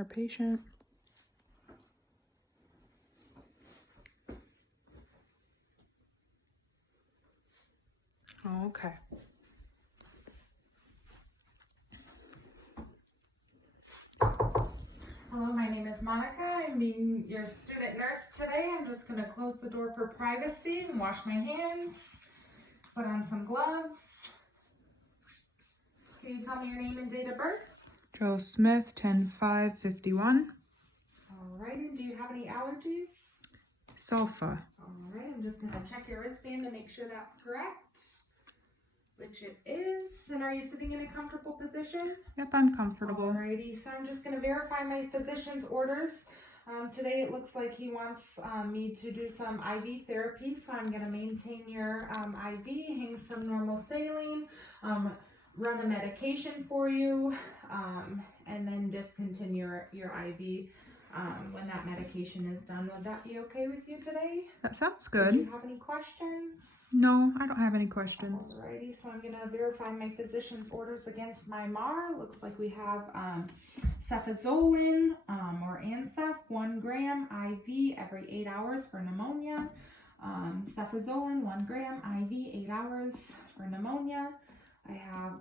our patient. Okay. Hello, my name is Monica. I'm being your student nurse today. I'm just going to close the door for privacy and wash my hands, put on some gloves. Can you tell me your name and date of birth? Joe Smith, 10/5/51. All right, and do you have any allergies? Sulfa. All right, I'm just going to check your wristband to make sure that's correct, which it is. And are you sitting in a comfortable position? Yep, I'm comfortable. Alrighty, so I'm just going to verify my physician's orders. Today it looks like he wants me to do some IV therapy, so I'm going to maintain your IV, hang some normal saline, run a medication for you, and then discontinue your IV when that medication is done. Would that be okay with you today? That sounds Do good. you have any questions? No, I don't have any questions. Alrighty, so I'm going to verify my physician's orders against my MAR. Looks like we have cefazolin or Ancef, 1 gram IV every 8 hours for pneumonia. Cefazolin, 1 gram IV, 8 hours for pneumonia. I have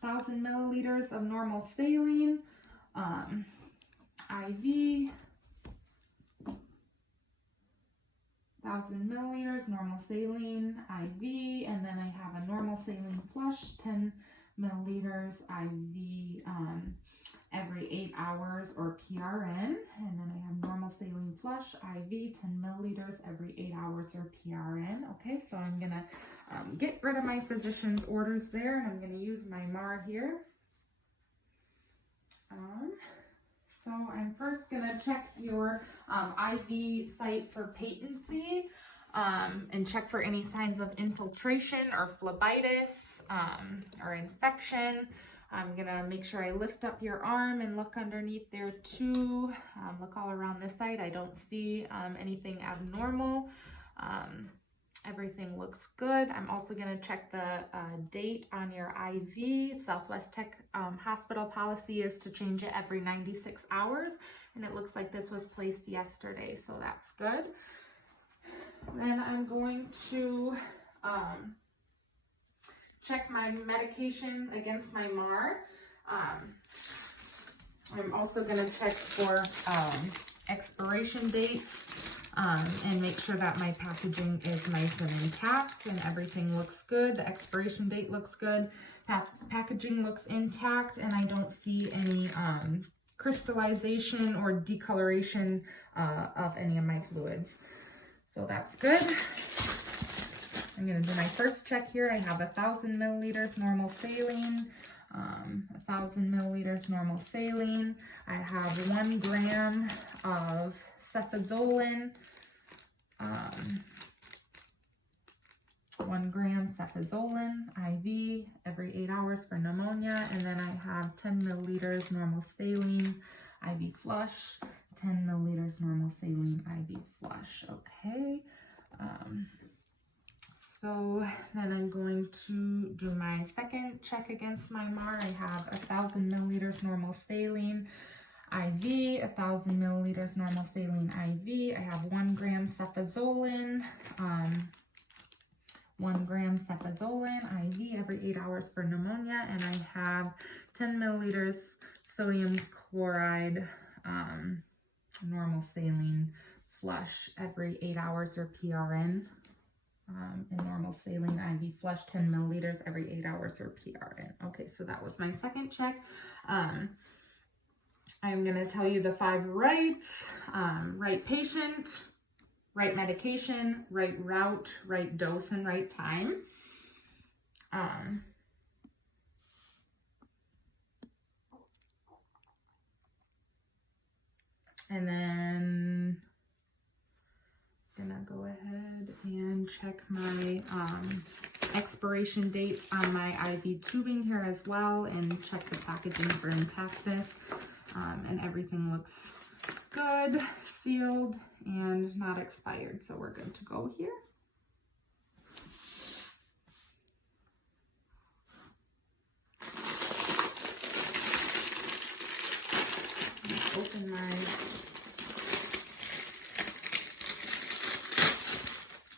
1,000 milliliters of normal saline IV. 1,000 milliliters normal saline IV, and then I have a normal saline flush, 10 milliliters IV every 8 hours or PRN, and then I have normal saline flush IV, 10 milliliters every 8 hours or PRN. Okay, so I'm gonna get rid of my physician's orders there, and I'm gonna use my MAR here. So I'm first gonna check your IV site for patency and check for any signs of infiltration or phlebitis or infection. I'm gonna make sure I lift up your arm and look underneath there too. Look all around this side. I don't see anything abnormal. Everything looks good. I'm also going to check the date on your IV. Southwest Tech hospital policy is to change it every 96 hours, and it looks like this was placed yesterday, so that's good. Then I'm going to check my medication against my MAR. I'm also going to check for expiration dates. And make sure that my packaging is nice and intact and everything looks good. The expiration date looks good. Packaging looks intact, and I don't see any crystallization or decoloration of any of my fluids. So that's good. I'm going to do my first check here. I have 1,000 milliliters normal saline. 1,000 milliliters normal saline. I have 1 gram of cefazolin, 1 gram cefazolin IV every 8 hours for pneumonia, and then I have 10 milliliters normal saline IV flush, 10 milliliters normal saline IV flush. Okay, so then I'm going to do my second check against my MAR. I have 1,000 milliliters normal saline IV, 1,000 milliliters normal saline IV. I have 1 gram cefazolin, 1 gram cefazolin IV every 8 hours for pneumonia, and I have 10 milliliters sodium chloride normal saline flush every 8 hours or PRN. And normal saline IV flush, 10 milliliters every 8 hours or PRN. Okay, so that was my second check. I'm going to tell you the 5 rights: right patient, right medication, right route, right dose, and right time. And then I'm gonna go ahead and check my expiration dates on my IV tubing here as well, and check the packaging for intactness. And everything looks good, sealed, and not expired, so we're good to go here. open my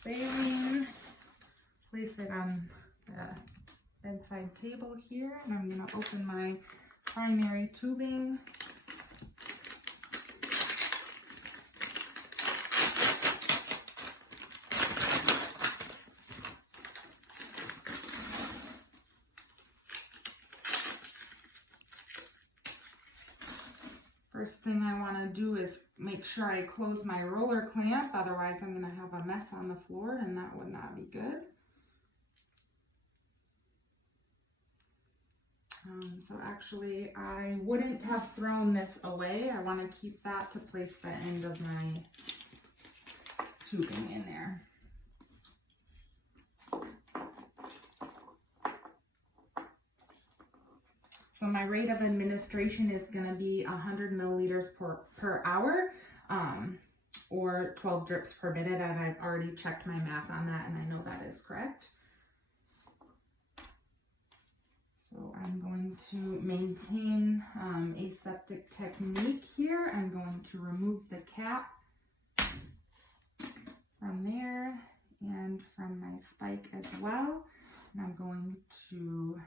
saline, place it on the bedside table here, and I'm going to open my primary tubing. First thing I want to do is make sure I close my roller clamp, otherwise I'm going to have a mess on the floor and that would not be good. So actually I wouldn't have thrown this away. I want to keep that to place the end of my tubing in there. So my rate of administration is going to be 100 milliliters per hour, or 12 drips per minute, and I've already checked my math on that, and I know that is correct. So I'm going to maintain aseptic technique here. I'm going to remove the cap from there and from my spike as well, and I'm going to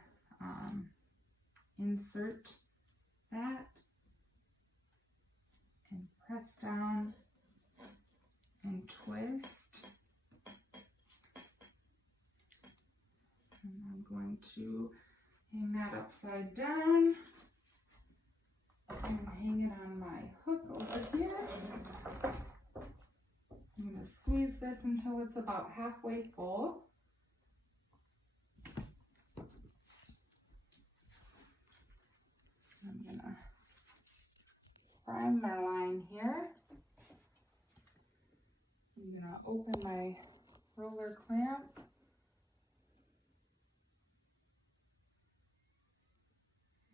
insert that and press down and twist. And I'm going to hang that upside down and hang it on my hook over here. I'm going to squeeze this until it's about halfway full. I'm going to prime my line here. I'm going to open my roller clamp.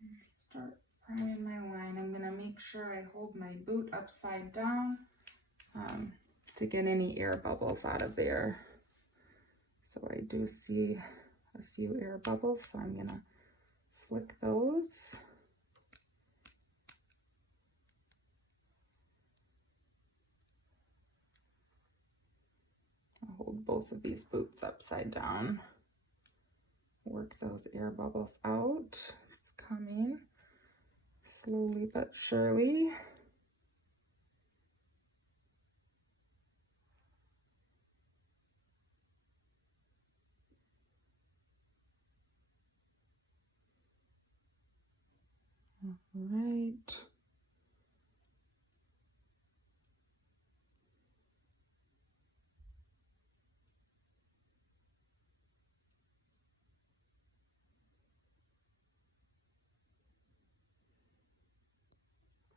And start priming my line. I'm going to make sure I hold my boot upside down to get any air bubbles out of there. So I do see a few air bubbles, so I'm going to flick those. Hold both of these boots upside down. Work those air bubbles out. It's coming slowly but surely. All right.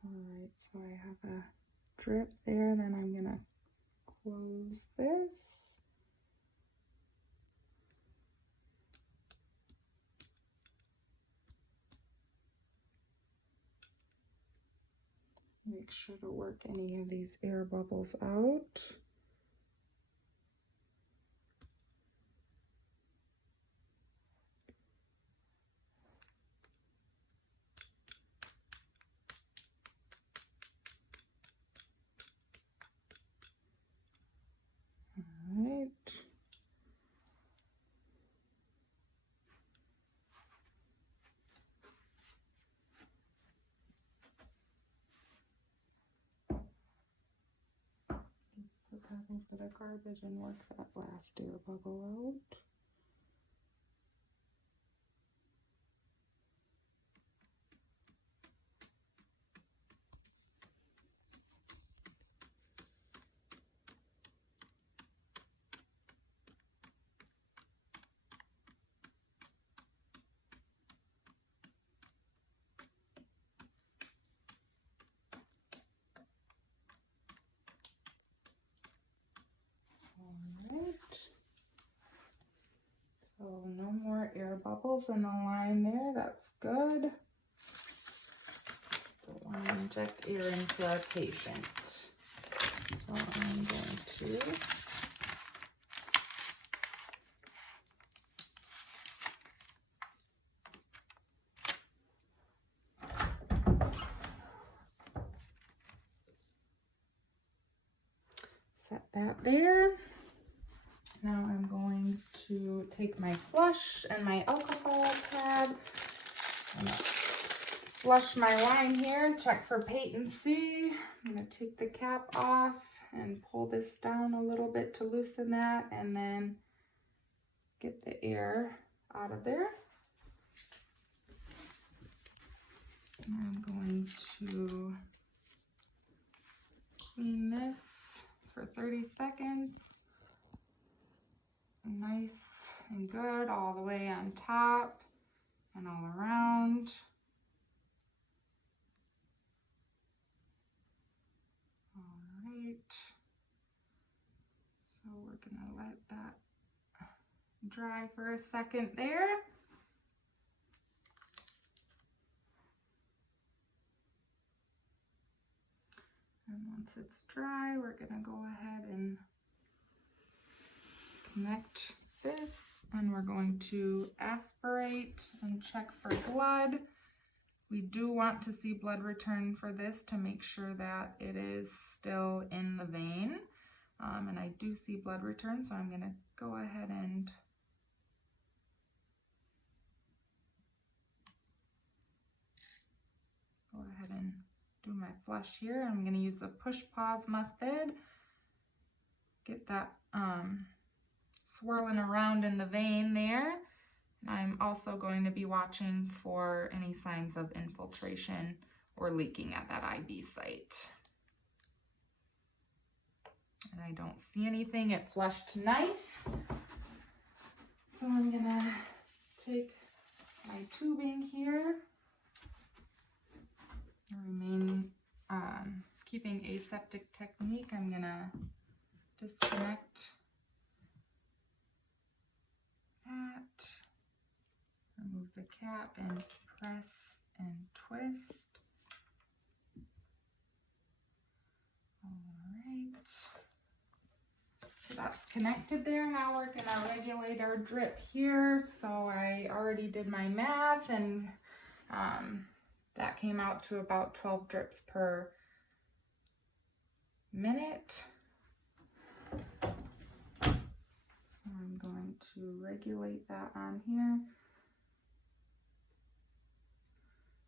Alright, so I have a drip there, then I'm going to close this. Make sure to work any of these air bubbles out. Alright. Put that over the garbage and work that last air bubble out. So no more air bubbles in the line there, that's good. Don't want to inject air into our patient. So I'm going to set that there. Now I'm going to take my flush and my alcohol pad. I'm gonna flush my line here, check for patency. I'm gonna take the cap off and pull this down a little bit to loosen that, and then get the air out of there. I'm going to clean this for 30 seconds. Nice and good all the way on top and all around. All right. So we're gonna let that dry for a second there. And once it's dry, we're gonna go ahead and connect this, and we're going to aspirate and check for blood. We do want to see blood return for this to make sure that it is still in the vein. And I do see blood return, so I'm gonna go ahead and do my flush here. I'm gonna use a push-pause method. Get that swirling around in the vein there. And I'm also going to be watching for any signs of infiltration or leaking at that IV site. And I don't see anything. It flushed nice. So I'm gonna take my tubing here. Remain keeping aseptic technique. I'm gonna disconnect that, remove the cap, and press and twist. All right, so that's connected there. Now we're gonna regulate our drip here. So I already did my math, and that came out to about 12 drips per minute. So I'm going to regulate that on here,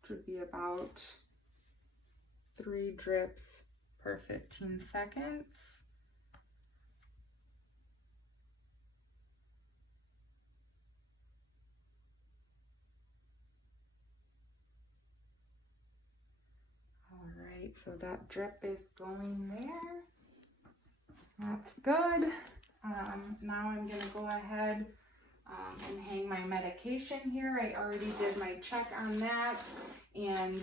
which would be about 3 drips per 15 seconds. All right, so that drip is going there. That's good. Now I'm gonna go ahead and hang my medication here. I already did my check on that, and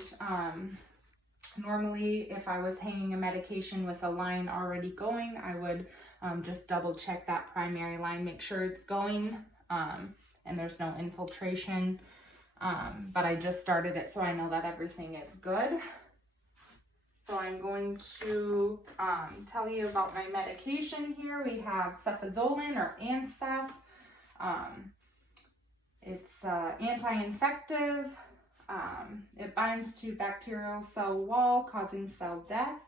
normally if I was hanging a medication with a line already going, I would just double check that primary line, make sure it's going and there's no infiltration, but I just started it, so I know that everything is good. So I'm going to tell you about my medication here. We have cefazolin, or Ancef. It's anti-infective. It binds to bacterial cell wall, causing cell death.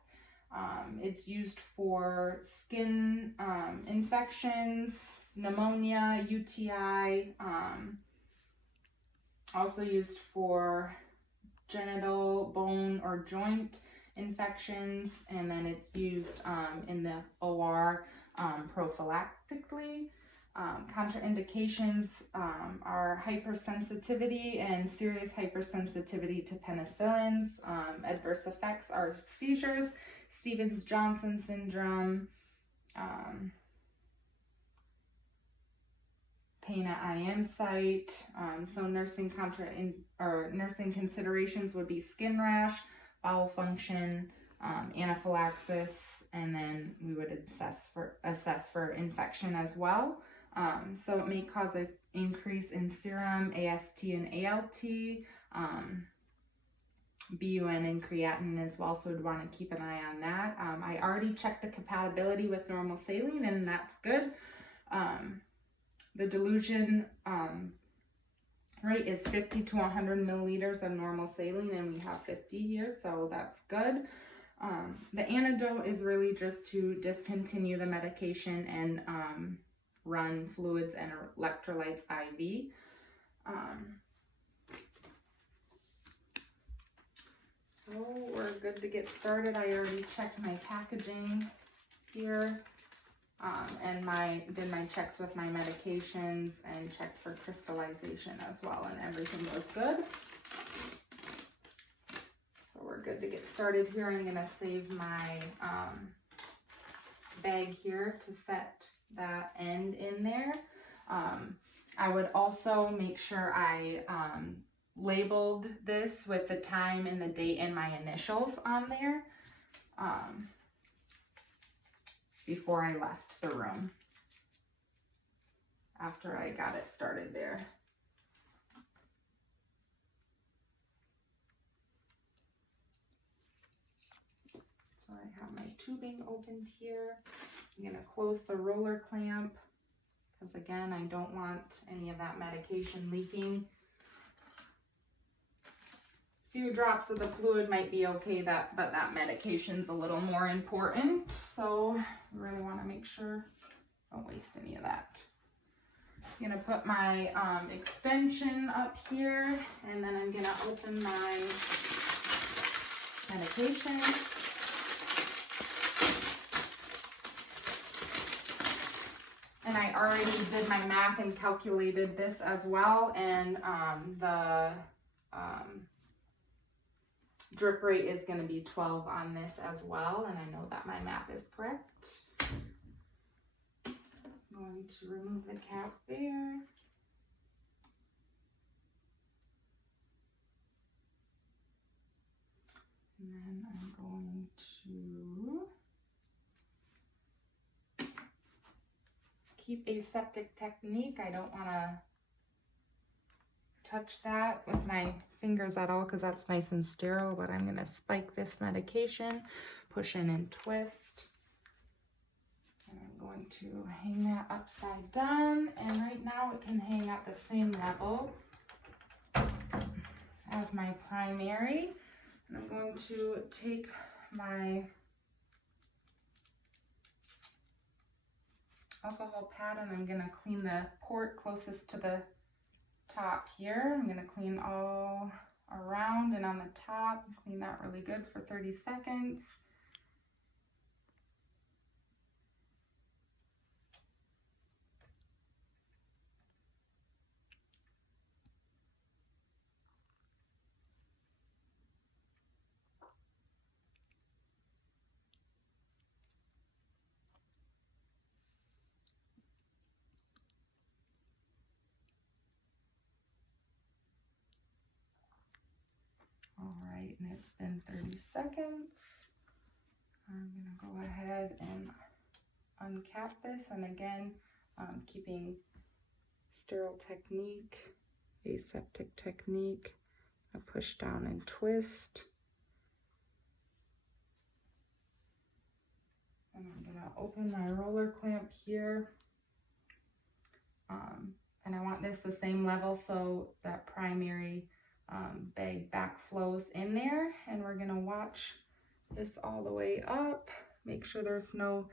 It's used for skin infections, pneumonia, UTI, also used for genital, bone, or joint infections, and then it's used in the OR prophylactically. Contraindications are hypersensitivity and serious hypersensitivity to penicillins. Adverse effects are seizures, Stevens-Johnson syndrome, pain at IM site. So nursing considerations would be skin rash, bowel function, anaphylaxis, and then we would assess for infection as well. So it may cause an increase in serum, AST and ALT, BUN and creatinine as well, so we'd want to keep an eye on that. I already checked the compatibility with normal saline, and that's good. The dilution rate is 50 to 100 milliliters of normal saline, and we have 50 here, so that's good. The antidote is really just to discontinue the medication and run fluids and electrolytes IV. So we're good to get started. I already checked my packaging here, and did my checks with my medications and checked for crystallization as well, and everything was good. So we're good to get started here. I'm gonna save my bag here to set that end in there. I would also make sure I labeled this with the time and the date and my initials on there before I left the room, after I got it started there. So I have my tubing opened here. I'm going to close the roller clamp because, again, I don't want any of that medication leaking. Few drops of the fluid might be okay, but that medication's a little more important, so I really want to make sure I don't waste any of that. I'm gonna put my extension up here, and then I'm gonna open my medication. And I already did my math and calculated this as well, and the drip rate is going to be 12 on this as well, and I know that my math is correct. I'm going to remove the cap there. And then I'm going to keep aseptic technique. I don't want to touch that with my fingers at all because that's nice and sterile, but I'm going to spike this medication, push in and twist. And I'm going to hang that upside down, and right now it can hang at the same level as my primary. And I'm going to take my alcohol pad and I'm going to clean the port closest to the top here. I'm going to clean all around and on the top, clean that really good for 30 seconds. All right, and it's been 30 seconds. I'm gonna go ahead and uncap this, and again, keeping sterile technique, aseptic technique. I push down and twist. And I'm gonna open my roller clamp here. And I want this the same level so that primary bag backflows in there, and we're gonna watch this all the way up, make sure there's no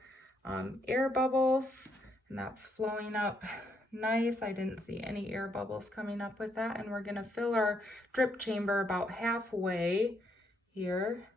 air bubbles, and that's flowing up nice. I didn't see any air bubbles coming up with that, and we're gonna fill our drip chamber about halfway here.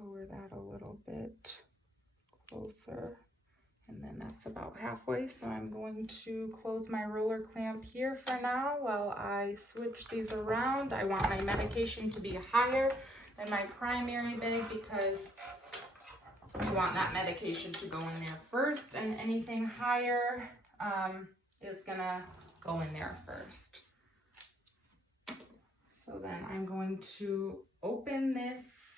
Lower that a little bit closer, and then that's about halfway. So I'm going to close my roller clamp here for now while I switch these around. I want my medication to be higher than my primary bag because you want that medication to go in there first, and anything higher is gonna go in there first. So then I'm going to open this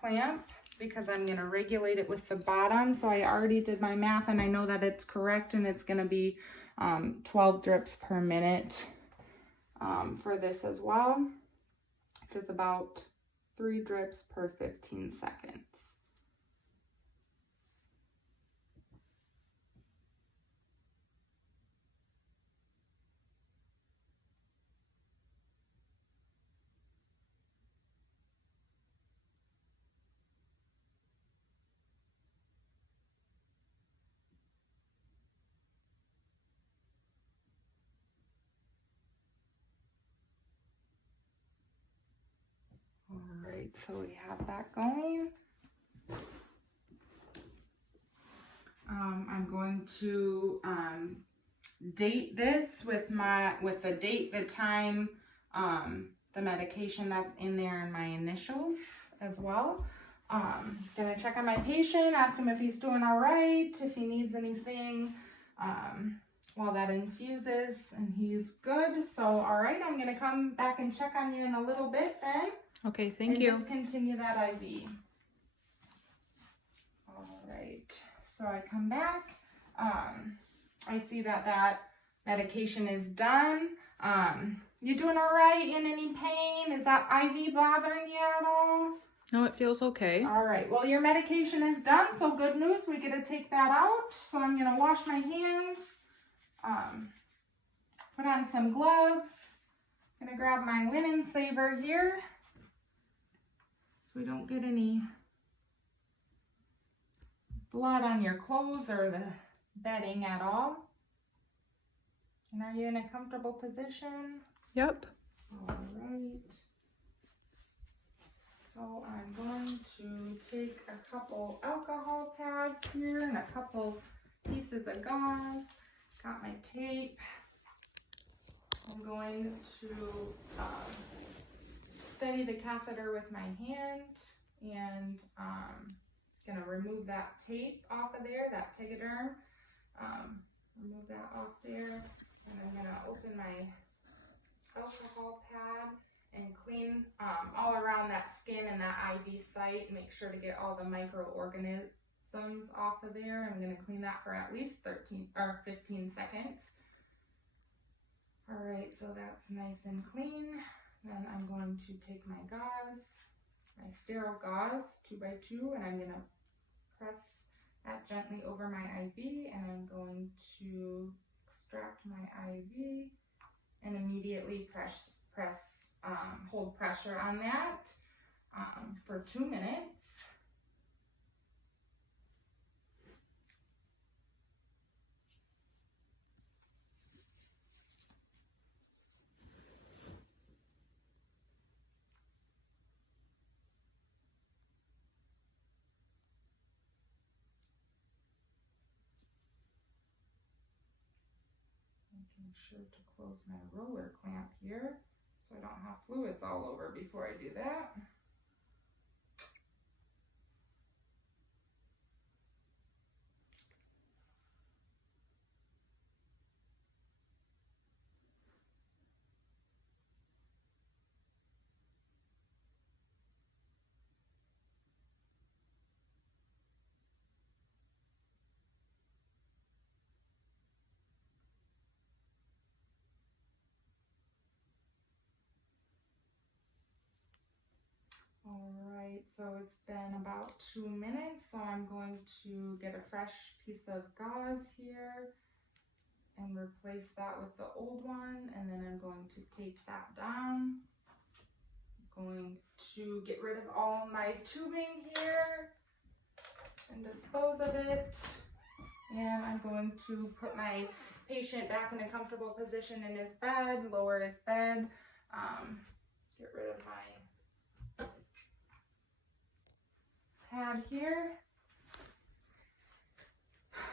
clamp because I'm going to regulate it with the bottom. So I already did my math and I know that it's correct, and it's going to be 12 drips per minute. for this as well, which is about 3 drips per 15 seconds. All right, so we have that going. I'm going to date this with the date, the time, the medication that's in there, and my initials as well. Gonna check on my patient, ask him if he's doing all right, if he needs anything while that infuses, and he's good. So, all right, I'm gonna come back and check on you in a little bit then. Okay, thank And you. just continue that IV. All right, so I come back. I see that medication is done. You doing all right? In any pain? Is that IV bothering you at all? No, it feels okay. All right, well, your medication is done, so good news. We get to take that out. So I'm gonna wash my hands, put on some gloves. Gonna grab my linen saver here, so we don't get any blood on your clothes or the bedding at all. And are you in a comfortable position? Yep. All right. So I'm going to take a couple alcohol pads here and a couple pieces of gauze. Got my tape. I'm going to steady the catheter with my hand, and gonna remove that tape off of there, that tegaderm. Remove that off there, and I'm gonna open my alcohol pad and clean all around that skin and that IV site. Make sure to get all the microorganisms off of there. I'm gonna clean that for at least 15 seconds. All right, so that's nice and clean. Then I'm going to take my gauze, my sterile gauze, 2x2, and I'm gonna press that gently over my IV, and I'm going to extract my IV and immediately hold pressure on that for 2 minutes. Making sure to close my roller clamp here so I don't have fluids all over before I do that. All right, so it's been about 2 minutes, so I'm going to get a fresh piece of gauze here and replace that with the old one, and then I'm going to tape that down. I'm going to get rid of all my tubing here and dispose of it, and I'm going to put my patient back in a comfortable position in his bed, lower his bed, get rid of my pad here,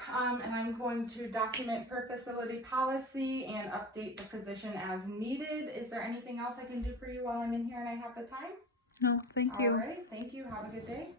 and I'm going to document per facility policy and update the physician as needed. Is there anything else I can do for you while I'm in here and I have the time? No, thank you. All right, thank you. Have a good day.